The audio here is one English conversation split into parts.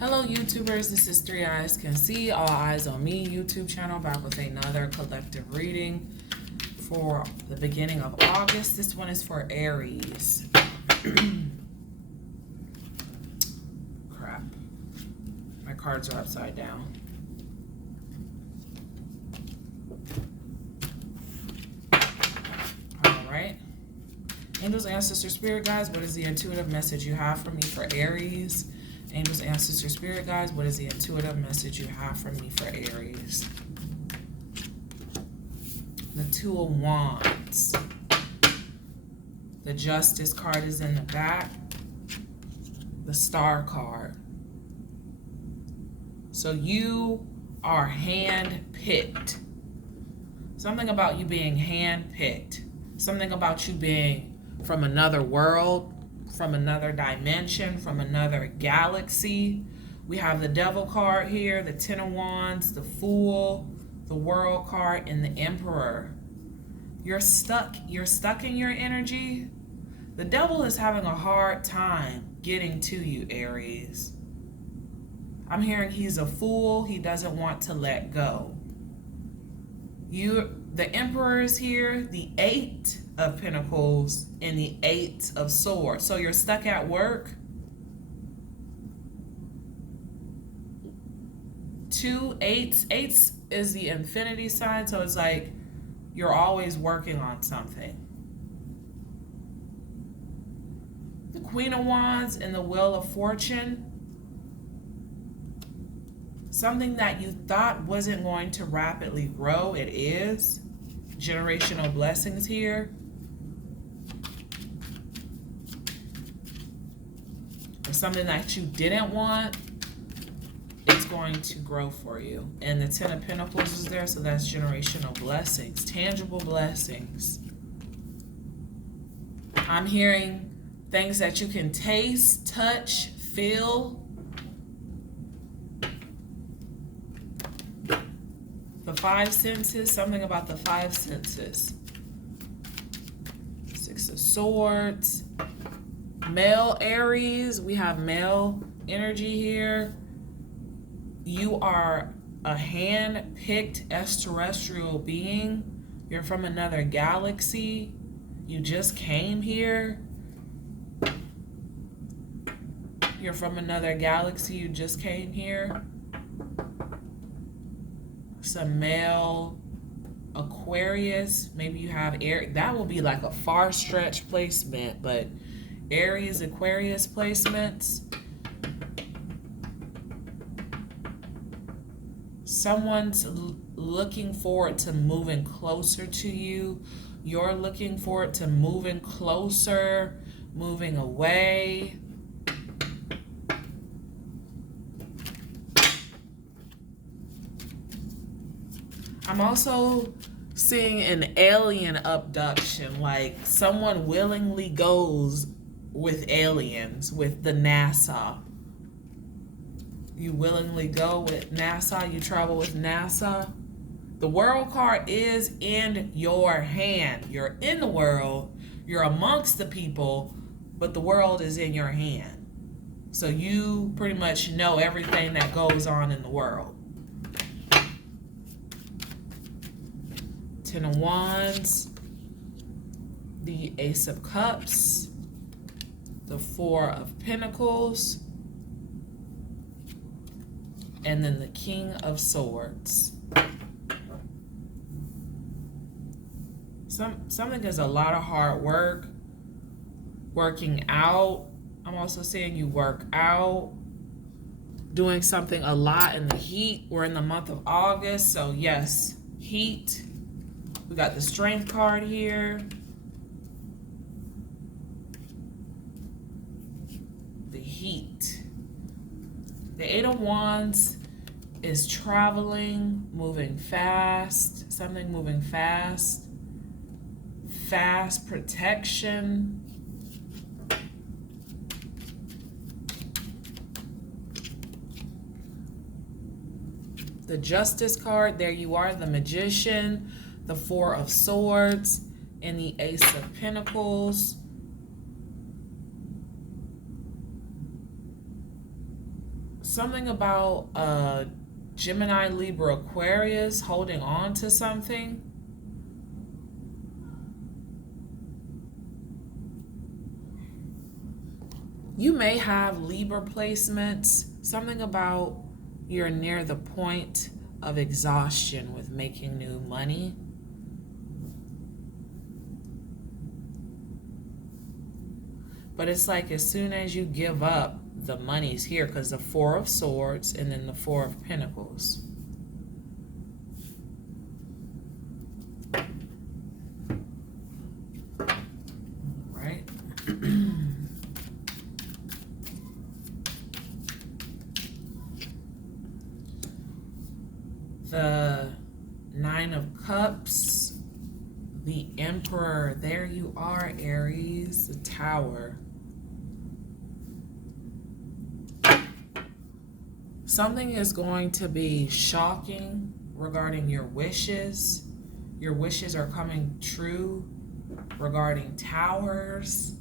Hello YouTubers, this is Three Eyes Can See, All Eyes on Me YouTube channel, back with another collective reading for the beginning of August. This one is for Aries. Crap. My cards are upside down. Alright. Angels, ancestors, spirit guides, what is the intuitive message you have for me for Aries? Angels, ancestors, spirit guides, what is the intuitive message you have for me for Aries? The Two of Wands. The Justice card is in the back. The Star card. So you are hand-picked. Something about you being hand-picked. Something about you being from another world, from another dimension, from another galaxy. We have the Devil card here, the Ten of Wands, the Fool, the World card, and the Emperor. You're stuck in your energy. The Devil is having a hard time getting to you, Aries. I'm hearing he's a fool. He doesn't want to let go. The Emperor is here, the Eight of Pentacles, and the Eight of Swords. So you're stuck at work. 2 8s. 8s is the infinity sign, so it's like you're always working on something. The Queen of Wands and the Wheel of Fortune. Something that you thought wasn't going to rapidly grow, it is. Generational blessings here. Or something that you didn't want, it's going to grow for you. And the Ten of Pentacles is there, so that's generational blessings, tangible blessings. I'm hearing things that you can taste, touch, feel. The five senses, something about the five senses. Six of Swords. Male Aries, we have male energy here. You are a hand-picked extraterrestrial being. You're from another galaxy. You just came here. You're from another galaxy. You just came here. Some male Aquarius. Maybe you have air. That will be like a far stretch placement, but Aries, Aquarius placements. Someone's looking forward to moving closer to you. You're looking forward to moving closer, moving away. I'm also seeing an alien abduction, like someone willingly goes with aliens, with the NASA. You willingly go with NASA, you travel with NASA. The World card is in your hand. You're in the world, you're amongst the people, but the world is in your hand. So you pretty much know everything that goes on in the world. Ten of Wands, the Ace of Cups, the Four of Pentacles, and then the King of Swords. Something is a lot of hard work, working out. I'm also seeing you work out, doing something a lot in the heat. We're in the month of August, so yes, heat. We got the Strength card here. The heat. The Eight of Wands is traveling, moving fast, something moving fast. Fast protection. The Justice card, there you are, the Magician. The Four of Swords, and the Ace of Pentacles. something about Gemini, Libra, Aquarius holding on to something. You may have Libra placements, something about you're near the point of exhaustion with making new money. But it's like as soon as you give up, the money's here, because the Four of Swords and then the Four of Pentacles. Right? The Nine of Cups, the Emperor. There you are, Aries, the Tower. Something is going to be shocking regarding your wishes. Your wishes are coming true regarding towers.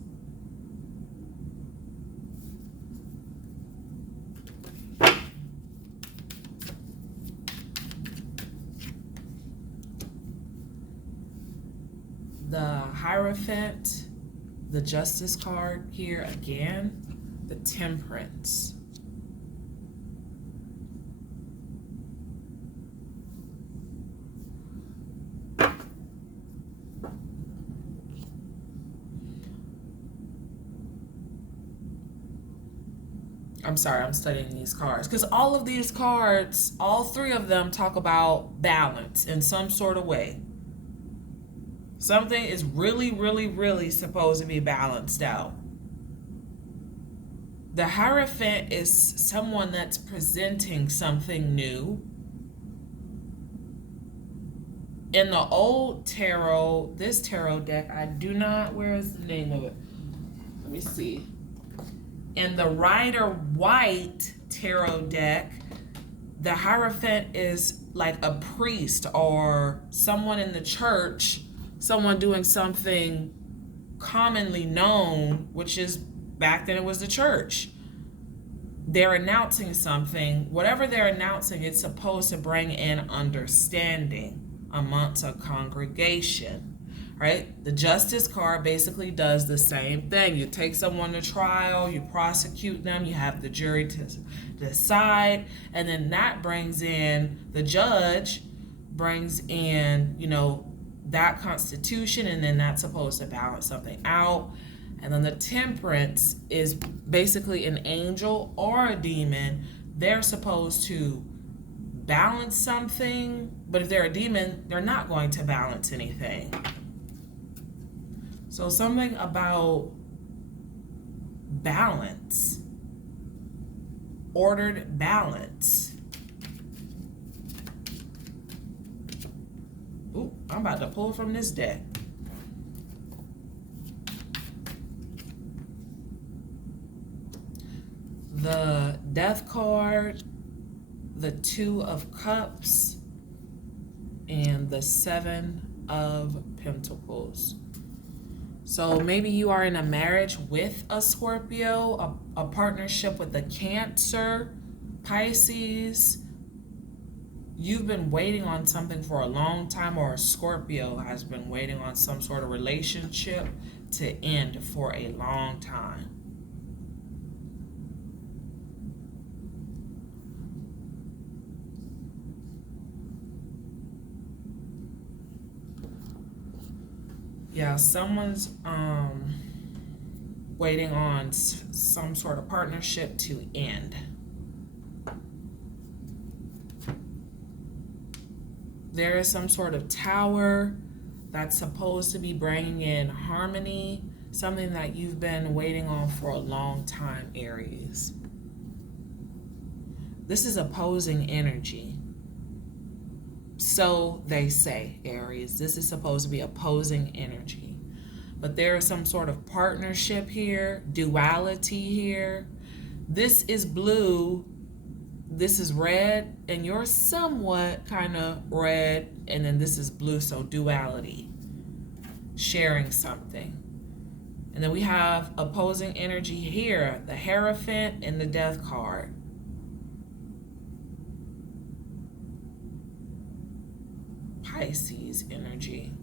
The Hierophant, the Justice card here again, the Temperance. I'm sorry, I'm studying these cards because all of these cards, all three of them talk about balance in some sort of way. Something is really, really, really supposed to be balanced out. The Hierophant is someone that's presenting something new. In the old tarot, this tarot deck, I do not, where is the name of it? Let me see. In the Rider White tarot deck, the Hierophant is like a priest or someone in the church, someone doing something commonly known, which is back then it was the church. They're announcing something. Whatever they're announcing, it's supposed to bring in understanding amongst a congregation. Right? The Justice card basically does the same thing. You take someone to trial, you prosecute them, you have the jury to decide, and then that brings in the judge, brings in, that constitution, and then that's supposed to balance something out. And then the Temperance is basically an angel or a demon. They're supposed to balance something, but if they're a demon, they're not going to balance anything. So something about balance, ordered balance. Ooh, I'm about to pull from this deck. The Death card, the Two of Cups, and the Seven of Pentacles. So maybe you are in a marriage with a Scorpio, a partnership with a Cancer, Pisces. You've been waiting on something for a long time, or a Scorpio has been waiting on some sort of relationship to end for a long time. Yeah, someone's waiting on some sort of partnership to end. There is some sort of tower that's supposed to be bringing in harmony, something that you've been waiting on for a long time, Aries. This is opposing energy. So they say, Aries, this is supposed to be opposing energy. But there is some sort of partnership here, duality here. This is blue, this is red, and you're somewhat kind of red, and then this is blue, so duality, sharing something. And then we have opposing energy here, the Hierophant and the Death card. Pisces energy.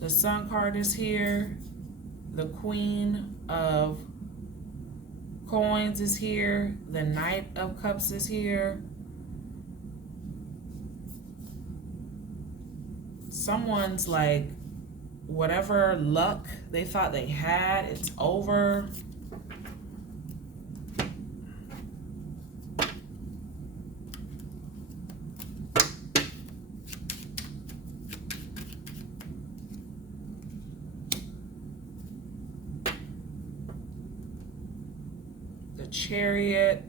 The Sun card is here. The Queen of Coins is here. The Knight of Cups is here. Someone's like, whatever luck they thought they had, it's over. The Chariot.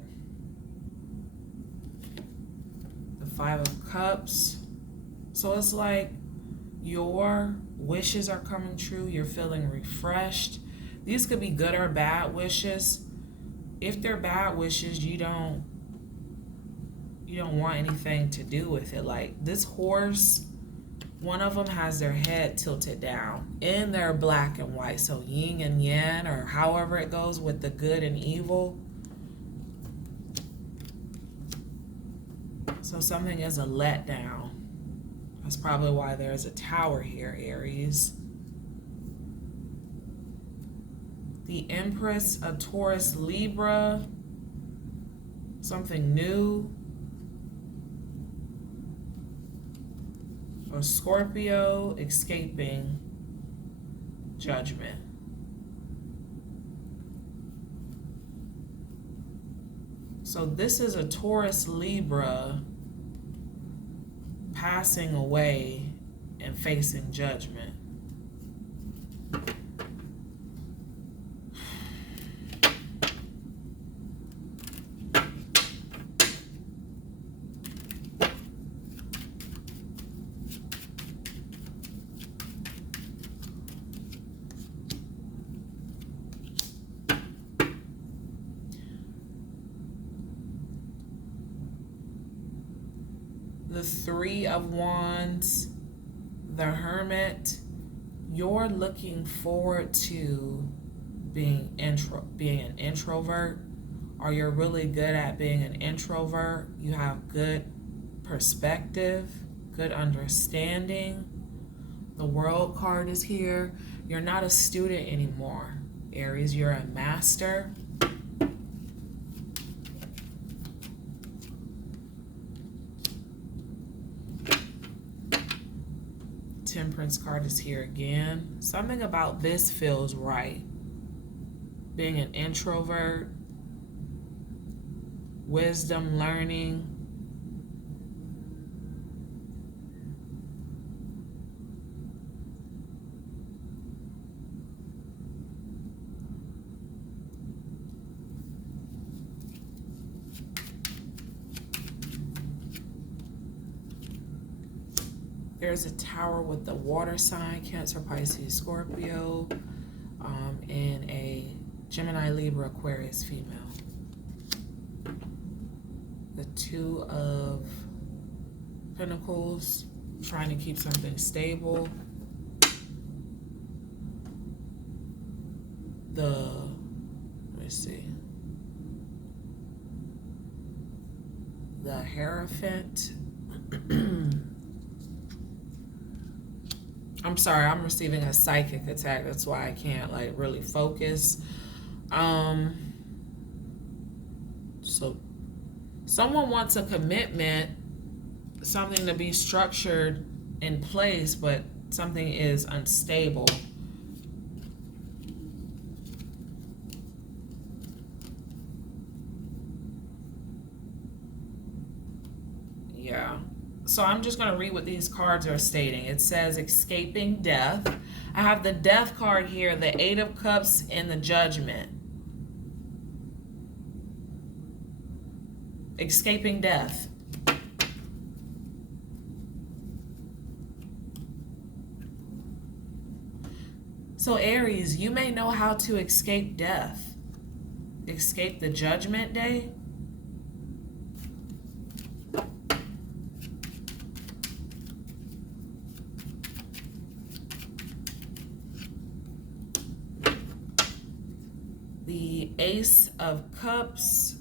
The Five of Cups. So it's like your wishes are coming true. You're feeling refreshed. These could be good or bad wishes. If they're bad wishes, you don't want anything to do with it. Like this horse, one of them has their head tilted down and they're black and white. So yin and yang, or however it goes with the good and evil. So something is a letdown. That's probably why there's a tower here, Aries. The Empress, a Taurus, Libra. Something new. Or Scorpio, escaping judgment. So this is a Taurus, Libra passing away and facing judgment. The Three of Wands, the Hermit. You're looking forward to being an introvert, or you're really good at being an introvert. You have good perspective, good understanding. The World card is here. You're not a student anymore, Aries. You're a master. Temperance card is here again. Something about this feels right. Being an introvert, wisdom, learning. There's a tower with the water sign, Cancer, Pisces, Scorpio, and a Gemini, Libra, Aquarius female. The Two of Pentacles, trying to keep something stable. Let me see. The Hierophant. I'm sorry, I'm receiving a psychic attack. That's why I can't like really focus. So someone wants a commitment, something to be structured in place, but something is unstable. Yeah. So I'm just going to read what these cards are stating. It says escaping death. I have the Death card here, the Eight of Cups, and the Judgment. Escaping death. So Aries, you may know how to escape death. Escape the Judgment Day. The Ace of Cups.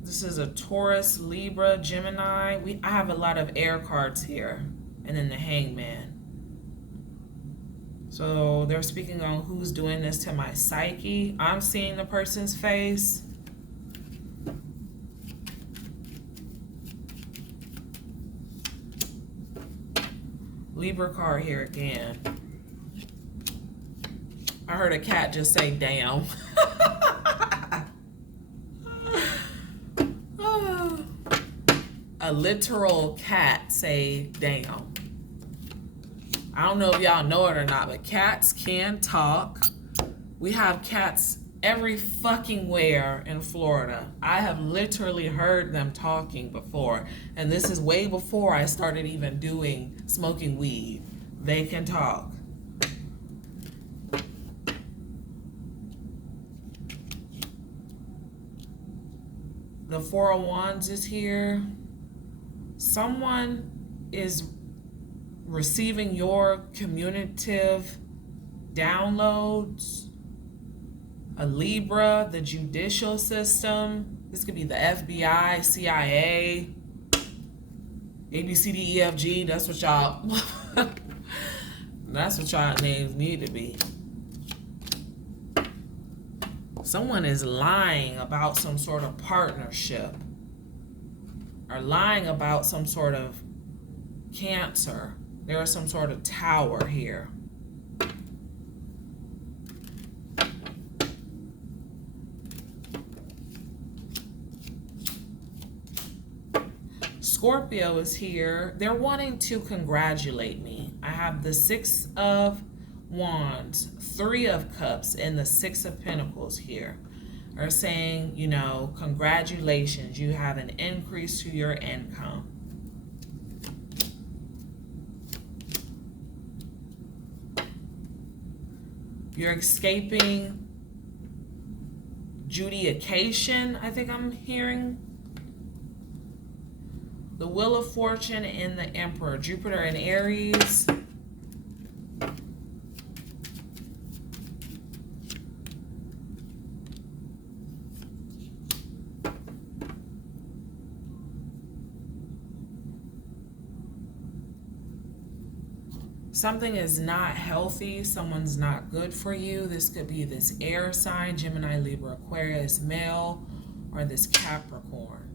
This This is a Taurus, Libra, Gemini. I have a lot of air cards here. And then the Hangman. So they're speaking on who's doing this to my psyche. I'm seeing the person's face. Libra card here again. I heard a cat just say damn. A literal cat say damn. I don't know if y'all know it or not, but cats can talk. We have cats every fucking where in Florida. I have literally heard them talking before. And this is way before I started even smoking weed. They can talk. The Four of Wands is here. Someone is receiving your communicative downloads. A Libra, the judicial system. This could be the FBI, CIA, ABCDEFG. That's what y'all names need to be. Someone is lying about some sort of partnership, or lying about some sort of Cancer. There is some sort of tower here. Scorpio is here. They're wanting to congratulate me. I have the Six of Wands, Three of Cups, and the Six of Pentacles here. Are saying, you know, congratulations, you have an increase to your income. You're escaping judication, I think I'm hearing. The Wheel of Fortune and the Emperor, Jupiter and Aries. Something is not healthy. Someone's not good for you. This could be this air sign, Gemini, Libra, Aquarius, male, or this Capricorn.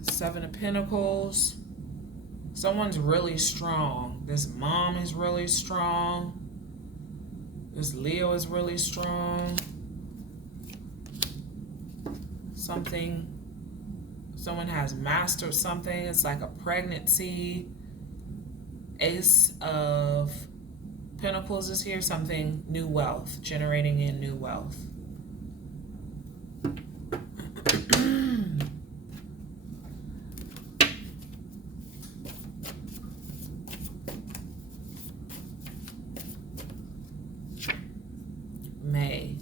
Seven of Pentacles. Someone's really strong. This mom is really strong. This Leo is really strong. Someone has mastered something. It's like a pregnancy. Ace of Pentacles is here. Something, new wealth, generating in new wealth. May.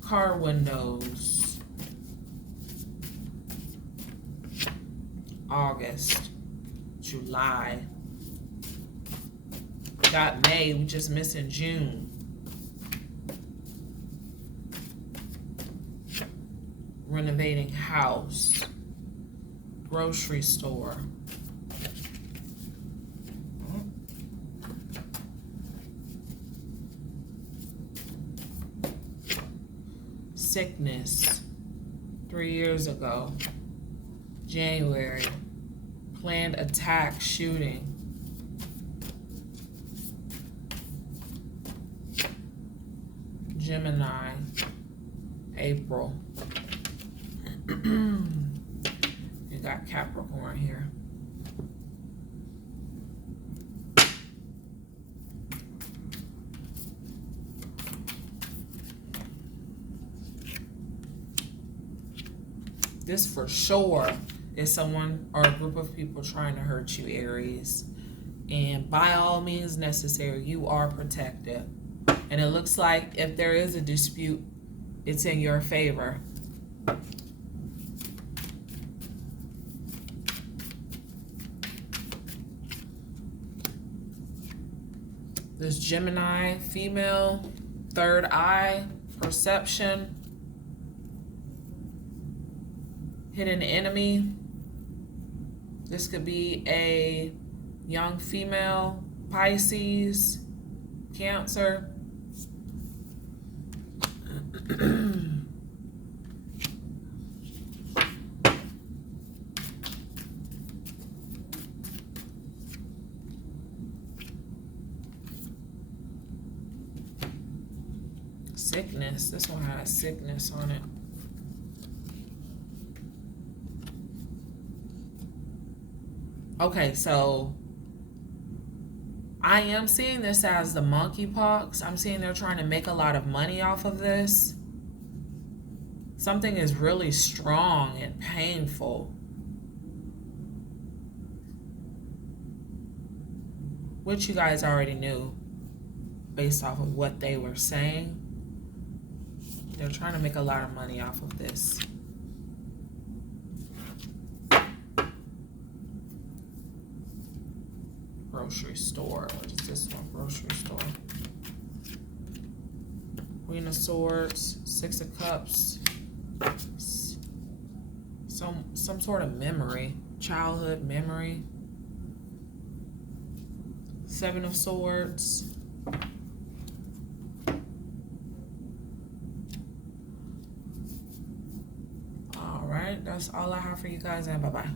Car windows. August. July. Got May, we just missing June. Renovating house. Grocery store. Sickness. 3 years ago. January. Planned attack, shooting. Gemini. April. You got Capricorn here. This for sure is someone or a group of people trying to hurt you, Aries. And by all means necessary, you are protected. And it looks like if there is a dispute, it's in your favor. This Gemini female, third eye, perception, hidden enemy. This could be a young female, Pisces, Cancer. Sickness. This one has sickness on it. Okay, so I am seeing this as the monkeypox. I'm seeing they're trying to make a lot of money off of this. Something is really strong and painful, which you guys already knew based off of what they were saying. They're trying to make a lot of money off of this. Grocery store. What is this one? Grocery store. Queen of Swords, Six of Cups. Some sort of memory, childhood memory. Seven of Swords. All right, that's all I have for you guys, and bye-bye.